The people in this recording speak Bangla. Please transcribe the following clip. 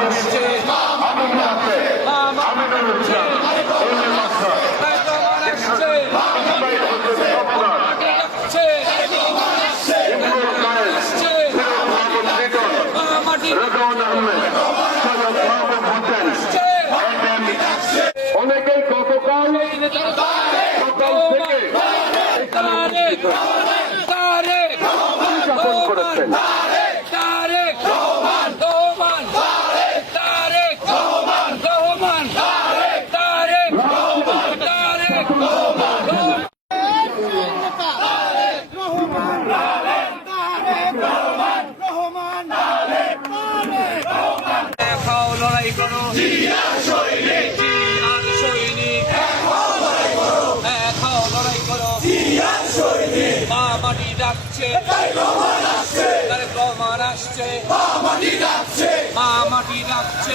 আসছে অনেকেই গতকাল উদযাপন করেছেন। লড়াই করো লড়াই করো মা মাটি ডাকছে রহমান আসছে মা মাটি ডাকছে